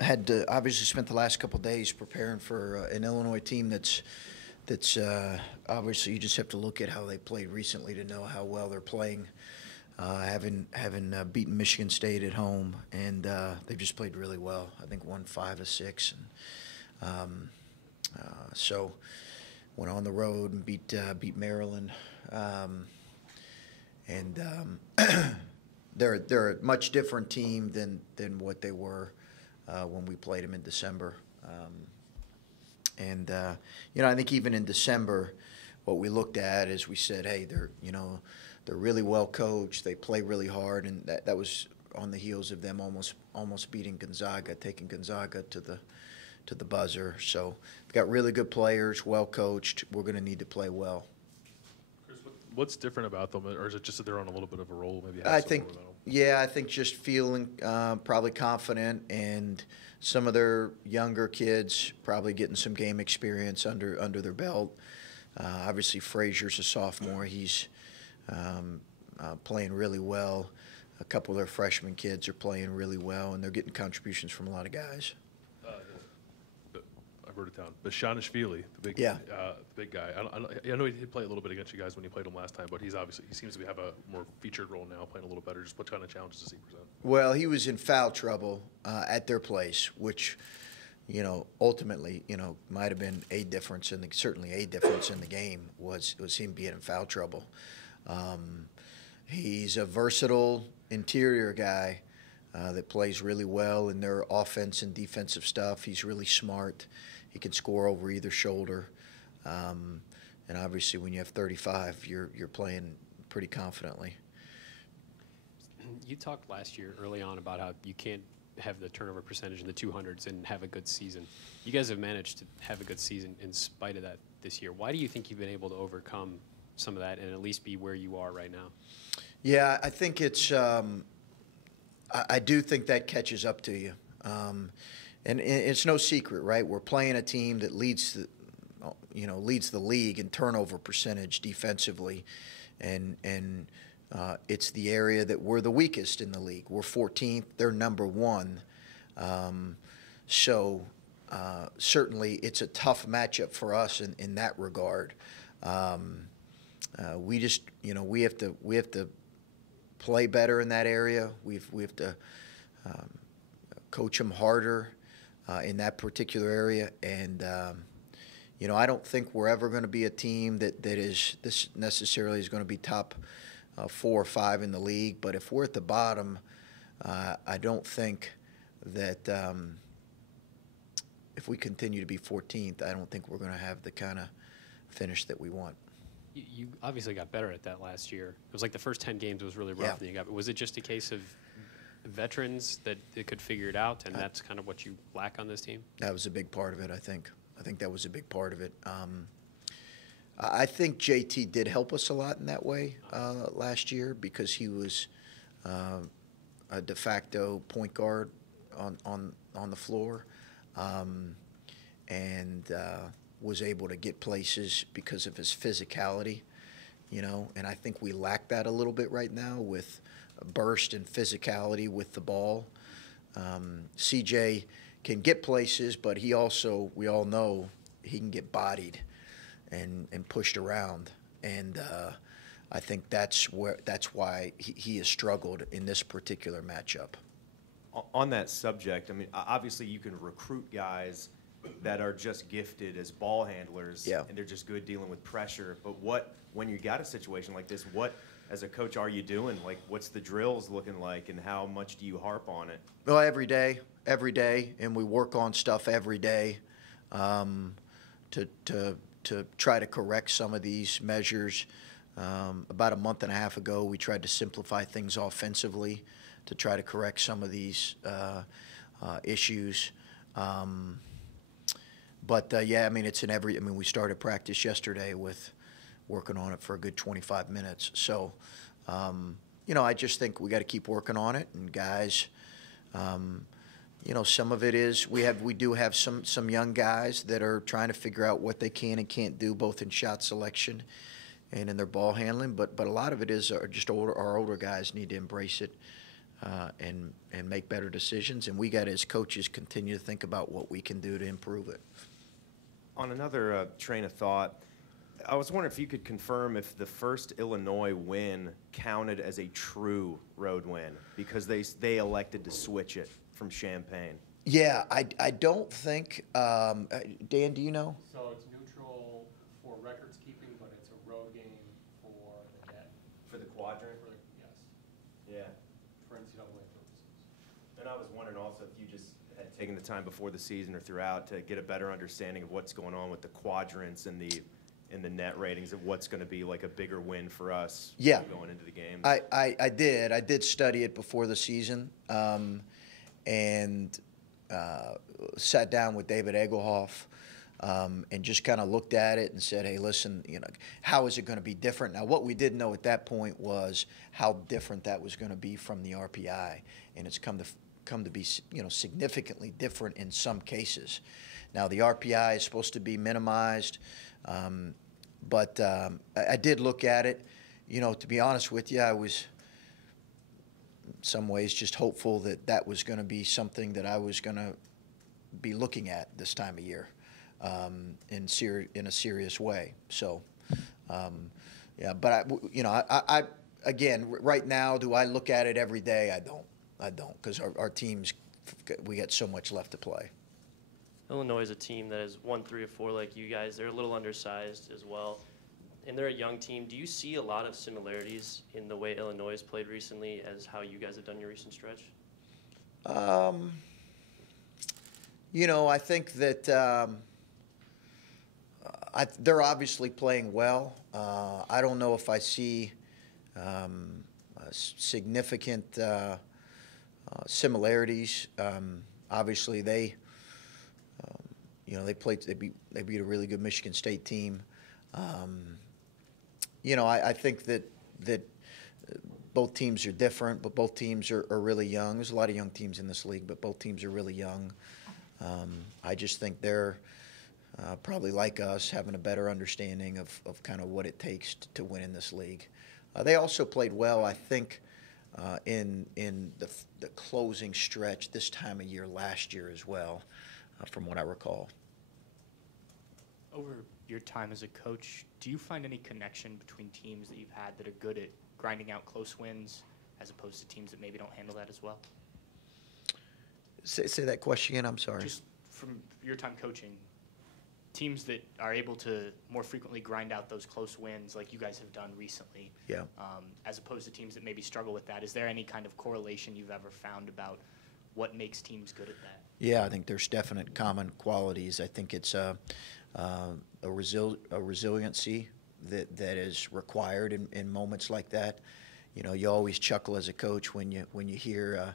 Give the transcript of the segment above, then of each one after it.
had obviously spent the last couple of days preparing for an Illinois team that's obviously you just have to look at how they played recently to know how well they're playing. Having beaten Michigan State at home, and they've just played really well. I think won 5 of 6, and so went on the road and beat Maryland, and they're a much different team than what they were when we played them in December. I think even in December, what we looked at is we said, hey, they're really well coached. They play really hard, and that was on the heels of them almost beating Gonzaga, taking Gonzaga to the buzzer. So they've got really good players, well coached. We're going to need to play well. Chris, what's different about them, or is it just that they're on a little bit of a roll? Maybe I think just feeling probably confident, and some of their younger kids probably getting some game experience under their belt. Obviously, Frazier's a sophomore. He's playing really well. A couple of their freshman kids are playing really well, and they're getting contributions from a lot of guys. I wrote it down. Bashanishvili, the big guy. I know he did play a little bit against you guys when you played him last time, but he seems to have a more featured role now, playing a little better. Just what kind of challenges does he present? Well, he was in foul trouble at their place, which, ultimately, might have been certainly a difference in the game was him being in foul trouble. He's a versatile interior guy that plays really well in their offense and defensive stuff. He's really smart. He can score over either shoulder. And obviously when you have 35, you're playing pretty confidently. You talked last year early on about how you can't have the turnover percentage in the 200s and have a good season. You guys have managed to have a good season in spite of that this year. Why do you think you've been able to overcome some of that and at least be where you are right now? Yeah, I think it's I do think that catches up to you. And it's no secret, right? We're playing a team that leads the league in turnover percentage defensively, and it's the area that we're the weakest in the league. We're 14th; they're number 1. So certainly, it's a tough matchup for us in that regard. We just, we have to play better in that area. We have to coach them harder in that particular area, and I don't think we're ever going to be a team that is this necessarily is going to be top 4 or 5 in the league. But if we're at the bottom, I don't think that if we continue to be 14th, I don't think we're going to have the kind of finish that we want. You obviously got better at that last year. It was like the first 10 games was really rough. Yeah. And you got, was it just a case of veterans that they could figure it out, and that's kind of what you lack on this team? That was a big part of it, I think. I think that was a big part of it. I think JT did help us a lot in that way last year because he was a de facto point guard on the floor, and was able to get places because of his physicality, and I think we lack that a little bit right now with burst and physicality with the ball. CJ can get places, but he also, we all know, he can get bodied and pushed around, and I think that's why he has struggled in this particular matchup. On that subject, I mean, obviously you can recruit guys that are just gifted as ball handlers, yeah, and they're just good dealing with pressure. But when you got a situation like this, what as a coach are you doing? Like, what's the drills looking like, and how much do you harp on it? Well, every day, and we work on stuff every day to try to correct some of these measures. About a month and a half ago, we tried to simplify things offensively to try to correct some of these issues. Yeah, I mean, it's in every. I mean, we started practice yesterday with working on it for a good 25 minutes. So, I just think we got to keep working on it. And guys, some of it is we do have some young guys that are trying to figure out what they can and can't do, both in shot selection and in their ball handling. But a lot of it is just our older guys need to embrace it and make better decisions. And we got, as coaches, continue to think about what we can do to improve it. On another train of thought, I was wondering if you could confirm if the first Illinois win counted as a true road win, because they elected to switch it from Champaign. Yeah, I don't think, Dan, do you know? So it's neutral for records keeping, but it's a road game for the net. For the quadrant? Yes, Yeah. for NCAA purposes. And I was wondering also if you just had taken the time before the season or throughout to get a better understanding of what's going on with the quadrants and the net ratings, of what's going to be like a bigger win for us going into the game. I did study it before the season, and sat down with David Egelhoff, and just kind of looked at it and said, hey, listen, how is it going to be different? Now, what we didn't know at that point was how different that was going to be from the RPI, and it's come to be significantly different in some cases. Now, the RPI is supposed to be minimized, but I did look at it. To be honest with you, I was in some ways just hopeful that was going to be something that I was going to be looking at this time of year, in a serious way. So, yeah. But I again, right now, do I look at it every day? I don't, because our teams, we got so much left to play. Illinois is a team that has won 3 or 4 like you guys. They're a little undersized as well, and they're a young team. Do you see a lot of similarities in the way Illinois has played recently as how you guys have done your recent stretch? I think that they're obviously playing well. I don't know if I see significant similarities. Obviously, they beat a really good Michigan State team. I think that both teams are different, but both teams are really young. There's a lot of young teams in this league, but both teams are really young. I just think they're probably like us, having a better understanding of kind of what it takes to win in this league. They also played well, I think, in the closing stretch this time of year last year as well, from what I recall. Over your time as a coach, do you find any connection between teams that you've had that are good at grinding out close wins as opposed to teams that maybe don't handle that as well? Say that question again, I'm sorry. Just from your time coaching, teams that are able to more frequently grind out those close wins like you guys have done recently, yeah. As opposed to teams that maybe struggle with that, is there any kind of correlation you've ever found about what makes teams good at that? Yeah, I think there's definite common qualities. I think it's a resiliency that is required in moments like that. You always chuckle as a coach when you hear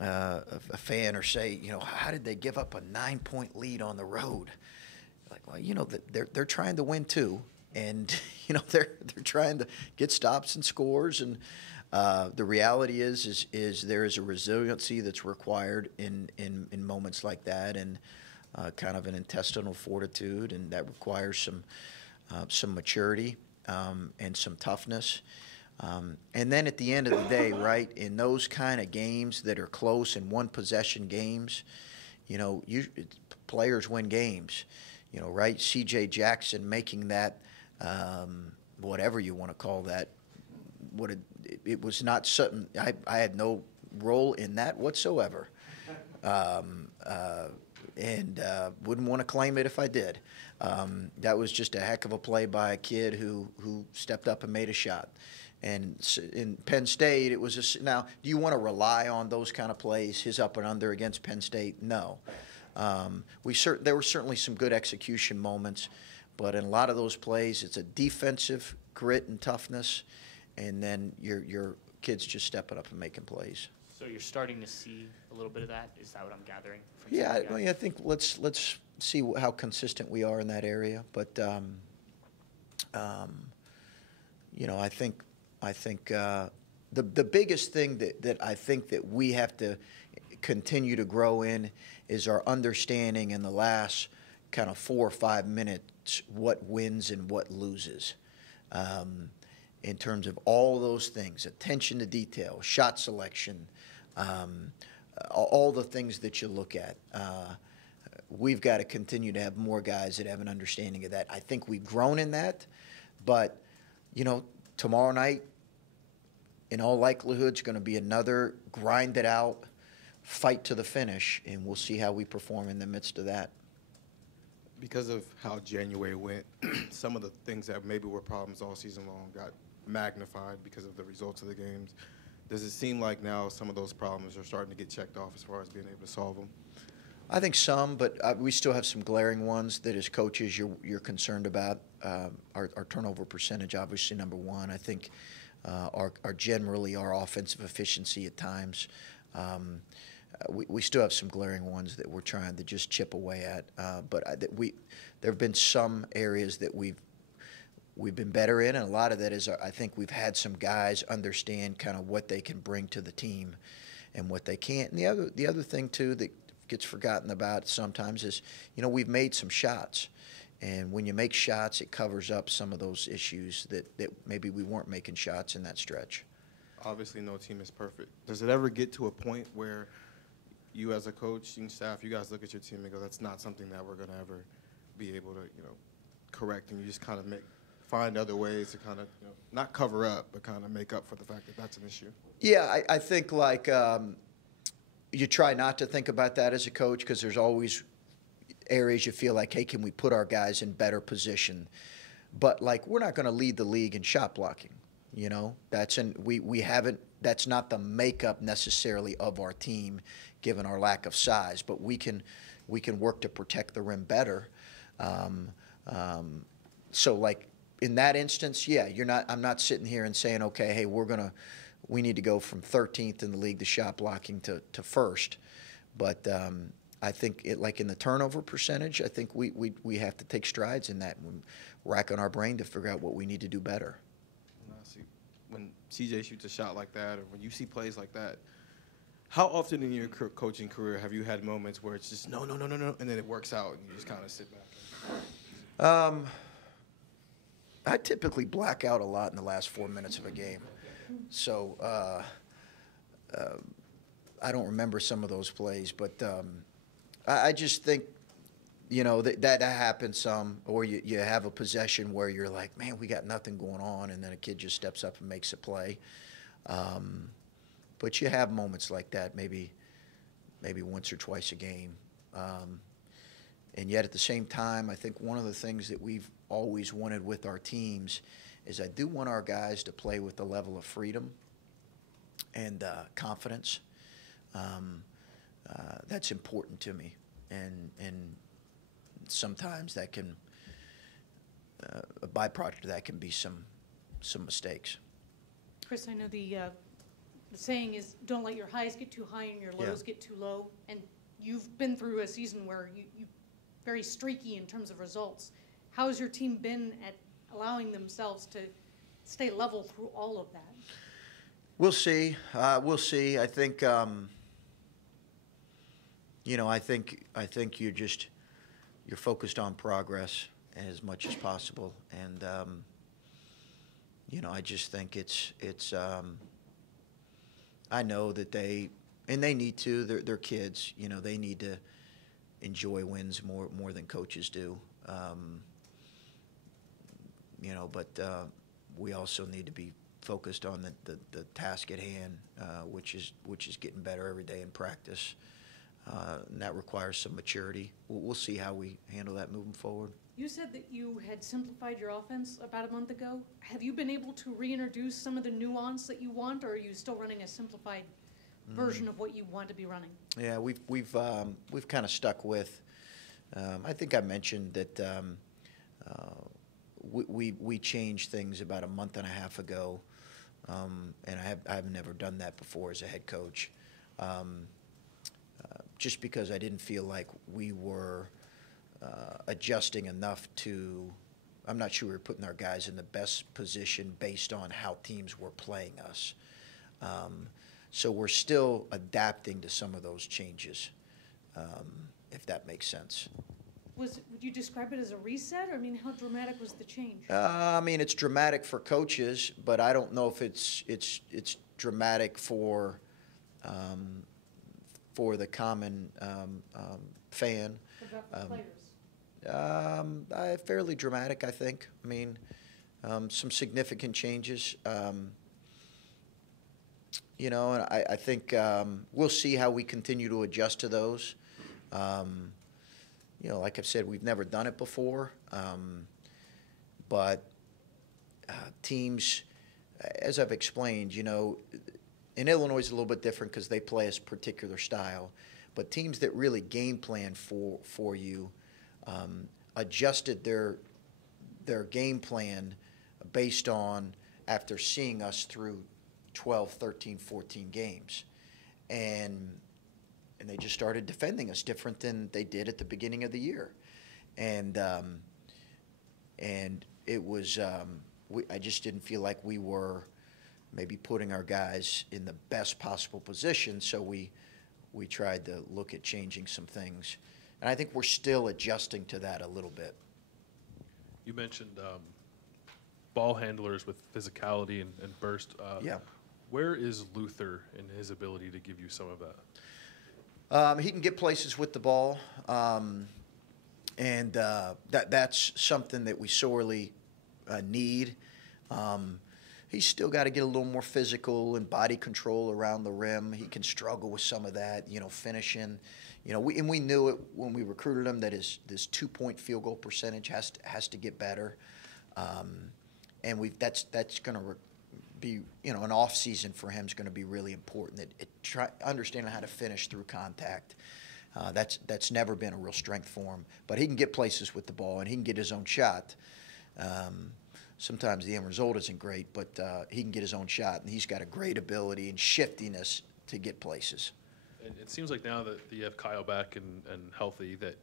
a fan or say, how did they give up a 9-point lead on the road? Like, well, they're trying to win too, and they're trying to get stops and scores, and the reality is there is a resiliency that's required in moments like that, and kind of an intestinal fortitude, and that requires some maturity and some toughness. And then at the end of the day, right, in those kind of games that are close and one-possession games, players win games, right? C.J. Jackson making that, whatever you want to call that, it was not something, I had no role in that whatsoever, and wouldn't want to claim it if I did. That was just a heck of a play by a kid who stepped up and made a shot. And in Penn State, it was now, do you want to rely on those kind of plays, his up and under against Penn State? No. There were certainly some good execution moments, but in a lot of those plays, it's a defensive grit and toughness, and then your kids just stepping up and making plays. So you're starting to see a little bit of that? Is that what I'm gathering from Yeah, I think let's see how consistent we are in that area. But I think the biggest thing that I think that we have to continue to grow in is our understanding in the last kind of 4 or 5 minutes what wins and what loses. In terms of all those things, attention to detail, shot selection, all the things that you look at. We've got to continue to have more guys that have an understanding of that. I think we've grown in that, but, tomorrow night, in all likelihood, is going to be another grind it out, fight to the finish, and we'll see how we perform in the midst of that. Because of how January went, some of the things that maybe were problems all season long got magnified because of the results of the games. Does it seem like now some of those problems are starting to get checked off as far as being able to solve them? I think some, but we still have some glaring ones that as coaches you're concerned about. Our turnover percentage, obviously, number one. I think our offensive efficiency at times. We still have some glaring ones that we're trying to just chip away at. But there have been some areas that we've been better in, and a lot of that is I think we've had some guys understand kind of what they can bring to the team and what they can't. And the other thing too that gets forgotten about sometimes is we've made some shots, and when you make shots, it covers up some of those issues that maybe we weren't making shots in that stretch. Obviously, no team is perfect. Does it ever get to a point where you as a coaching staff, you guys look at your team and go, that's not something that we're going to ever be able to, correct, and you just kind of find other ways to kind of, not cover up, but kind of make up for the fact that that's an issue? Yeah, I think you try not to think about that as a coach because there's always areas you feel like, hey, can we put our guys in better position? But we're not going to lead the league in shot blocking. We haven't. That's not the makeup necessarily of our team, given our lack of size. But we can work to protect the rim better. So in that instance, yeah, I'm not sitting here and saying, okay, hey, we need to go from 13th in the league to shot blocking to first. But I think in the turnover percentage, I think we have to take strides in that. We're racking our brain to figure out what we need to do better. When CJ shoots a shot like that, or when you see plays like that, how often in your coaching career have you had moments where it's just no, and then it works out and you just kind of sit back? I typically black out a lot in the last 4 minutes of a game. So I don't remember some of those plays, but I just think, that happens some, or you have a possession where you're like, man, we got nothing going on, and then a kid just steps up and makes a play. But you have moments like that, maybe once or twice a game. And yet at the same time, I think one of the things that we've always wanted with our teams is I do want our guys to play with a level of freedom and confidence. That's important to me, and sometimes that can a byproduct of that can be some mistakes. Chris, I know the saying is don't let your highs get too high and your lows get too low, and you've been through a season where you very streaky in terms of results. How has your team been at allowing themselves to stay level through all of that? We'll see. We'll see. I think I think you're focused on progress as much as possible, and I just think it's I know that they need to. They're kids. They need to enjoy wins more than coaches do. But we also need to be focused on the task at hand, which is getting better every day in practice. And that requires some maturity. We'll see how we handle that moving forward. You said that you had simplified your offense about a month ago. Have you been able to reintroduce some of the nuance that you want, or are you still running a simplified version of what you want to be running? Yeah, we've kind of stuck with. I think I mentioned that we changed things about a month and a half ago, and I've never done that before as a head coach. Just because I didn't feel like we were adjusting enough to, I'm not sure we were putting our guys in the best position based on how teams were playing us. So we're still adapting to some of those changes, if that makes sense. Would you describe it as a reset? Or, how dramatic was the change? It's dramatic for coaches, but I don't know if it's dramatic for for the common fan. What about the players? Fairly dramatic, I think. I mean, some significant changes. You know, and I think we'll see how we continue to adjust to those. You know, like I've said, we've never done it before, but teams, as I've explained, you know, in Illinois is a little bit different because they play a particular style, but teams that really game plan for you adjusted their game plan based on after seeing us through 12, 13, 14 games. And they just started defending us different than they did at the beginning of the year. And it was, I just didn't feel like we were maybe putting our guys in the best possible position, so we tried to look at changing some things. And I think we're still adjusting to that a little bit. You mentioned ball handlers with physicality and burst. Yeah. Where is Luther in his ability to give you some of that? He can get places with the ball, and that's something that we sorely need. He's still got to get a little more physical and body control around the rim. He can struggle with some of that, you know, finishing. You know, we knew it when we recruited him that his 2-point field goal percentage has to get better, and that's going to be, you know, an off season for him is going to be really important. Understanding how to finish through contact, that's never been a real strength for him. But he can get places with the ball and he can get his own shot. Sometimes the end result isn't great, but he can get his own shot, and he's got a great ability and shiftiness to get places. And it seems like now that you have Kyle back and healthy, that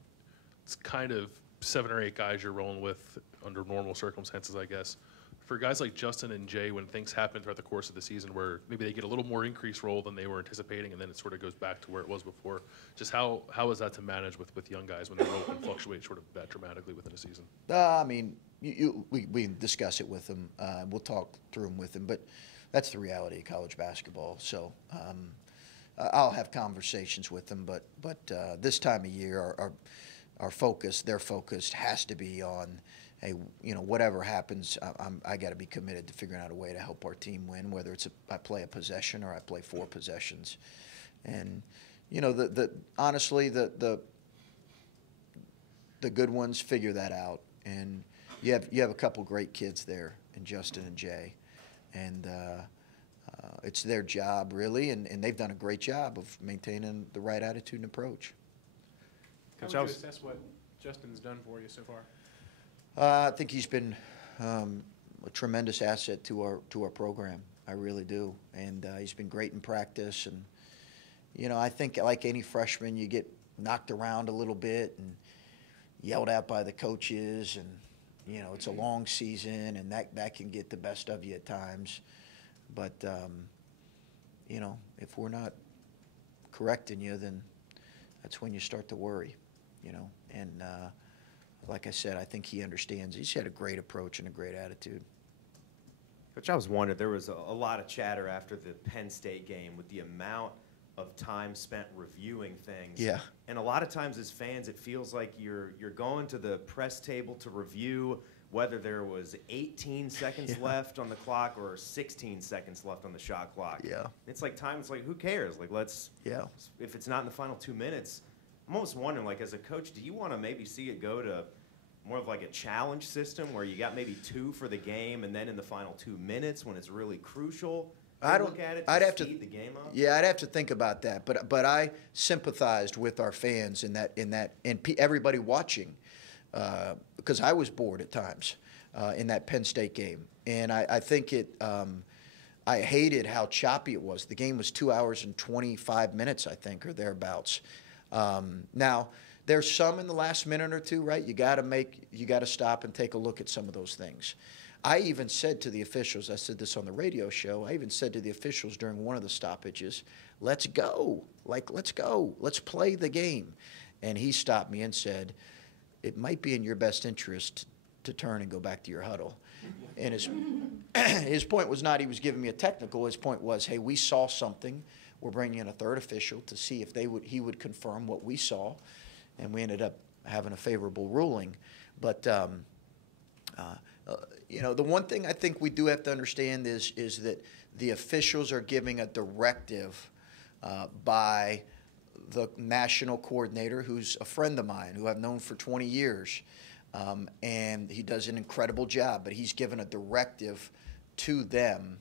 it's kind of 7 or 8 guys you're rolling with under normal circumstances, I guess. For guys like Justin and Jay, when things happen throughout the course of the season where maybe they get a little more increased role than they were anticipating and then it sort of goes back to where it was before, just how is that to manage with young guys when their role can fluctuate sort of that dramatically within a season? I mean, we discuss it with them. We'll talk through them with them, but that's the reality of college basketball. So I'll have conversations with them, but this time of year, our focus, their focus has to be on, hey, you know, whatever happens, I got to be committed to figuring out a way to help our team win, whether it's I play a possession or I play 4 possessions. And, you know, honestly, the good ones figure that out. And you have a couple great kids there in Justin and Jay. And it's their job, really, and they've done a great job of maintaining the right attitude and approach. How would you assess what Justin's done for you so far? I think he's been a tremendous asset to our program. I really do, and he's been great in practice. And you know, I think like any freshman, you get knocked around a little bit and yelled at by the coaches, and you know, it's a long season, and that can get the best of you at times. But you know, if we're not correcting you, then that's when you start to worry. You know, and like I said, I think he understands. He's had a great approach and a great attitude. Coach, I was wondering, there was a lot of chatter after the Penn State game with the amount of time spent reviewing things. Yeah. And a lot of times as fans, it feels like you're going to the press table to review whether there was 18 seconds left on the clock or 16 seconds left on the shot clock. Yeah. It's like time, it's like, who cares? Like, if it's not in the final 2 minutes, I'm almost wondering, like, as a coach, do you want to maybe see it go to more of like a challenge system where you got maybe 2 for the game, and then in the final 2 minutes when it's really crucial, look at it to speed the game up? Yeah, I'd have to think about that. But I sympathized with our fans in that and everybody watching because I was bored at times in that Penn State game, and I think I hated how choppy it was. The game was 2 hours and 25 minutes, I think, or thereabouts. Now, there's some in the last minute or two, right? You got to stop and take a look at some of those things. I even said to the officials, I said this on the radio show, I even said to the officials during one of the stoppages, let's go. Like, let's go. Let's play the game. And he stopped me and said, it might be in your best interest to turn and go back to your huddle. And his point was not he was giving me a technical. His point was, hey, we saw something. we're bringing in a third official to see if he would confirm what we saw, and we ended up having a favorable ruling. But the one thing I think we do have to understand is that the officials are giving a directive by the national coordinator, who's a friend of mine, who I've known for 20 years, and he does an incredible job. But he's given a directive to them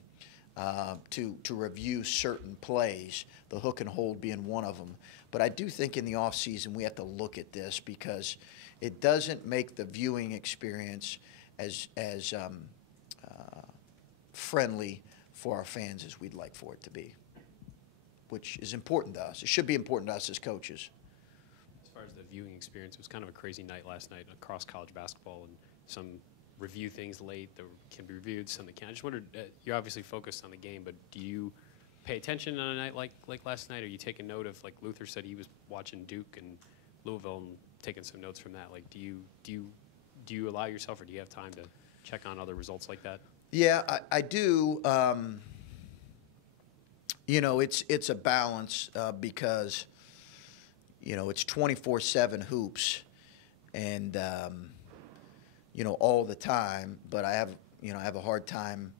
to review certain plays, the hook and hold being one of them. But I do think in the offseason we have to look at this, because it doesn't make the viewing experience as friendly for our fans as we'd like for it to be, which is important to us. It should be important to us as coaches. As far as the viewing experience, it was kind of a crazy night last night across college basketball, and some review things late that can be reviewed, some that can't. I just wondered, you're obviously focused on the game, but do you pay attention on a night like last night? Are you taking note of, like Luther said, he was watching Duke and Louisville and taking some notes from that? Like, do you allow yourself, or do you have time to check on other results like that? Yeah, I do. It's a balance because, it's 24/7 hoops, and all the time. But I have a hard time,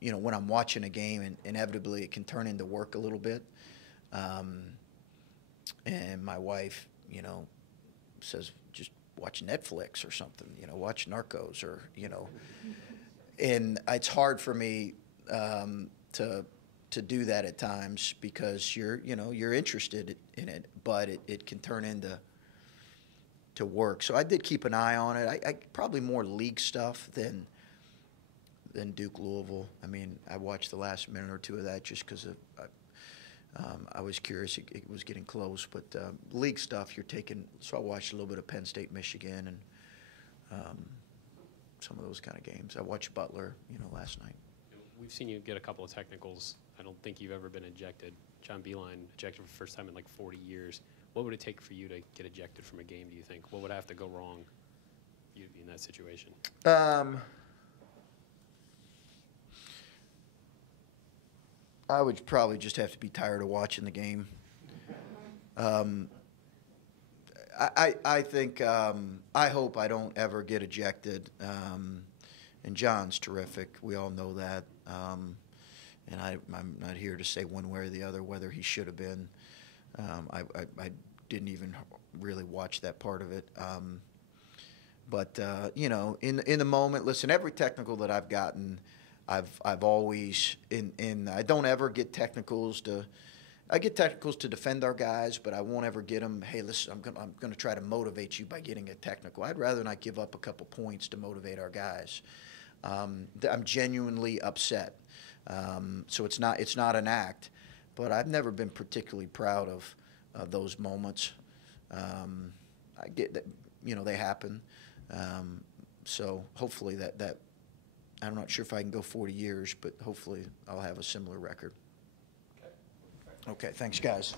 when I'm watching a game, and inevitably it can turn into work a little bit. And my wife, says, just watch Netflix or something, watch Narcos or, and it's hard for me to do that at times, because you're interested in it, but it can turn into work. So I did keep an eye on it. I probably more league stuff than Duke Louisville. I mean, I watched the last minute or two of that just because I was curious. It was getting close, but league stuff you're taking. So I watched a little bit of Penn State, Michigan, and some of those kind of games. I watched Butler, last night. We've seen you get a couple of technicals. I don't think you've ever been ejected. John Beilein ejected for the first time in like 40 years. What would it take for you to get ejected from a game, do you think? What would have to go wrong in that situation? I would probably just have to be tired of watching the game. I think, I hope I don't ever get ejected. And John's terrific. We all know that. And I'm not here to say one way or the other whether he should have been. I didn't even really watch that part of it. But in the moment, listen, every technical that I've gotten, I've always I don't ever get technicals to. I get technicals to defend our guys, but I won't ever get them. Hey, listen, I'm going to try to motivate you by getting a technical. I'd rather not give up a couple points to motivate our guys. I'm genuinely upset, so it's not an act, but I've never been particularly proud of those moments. I get that, they happen. So hopefully that I'm not sure if I can go 40 years, but hopefully I'll have a similar record. Okay, thanks, guys.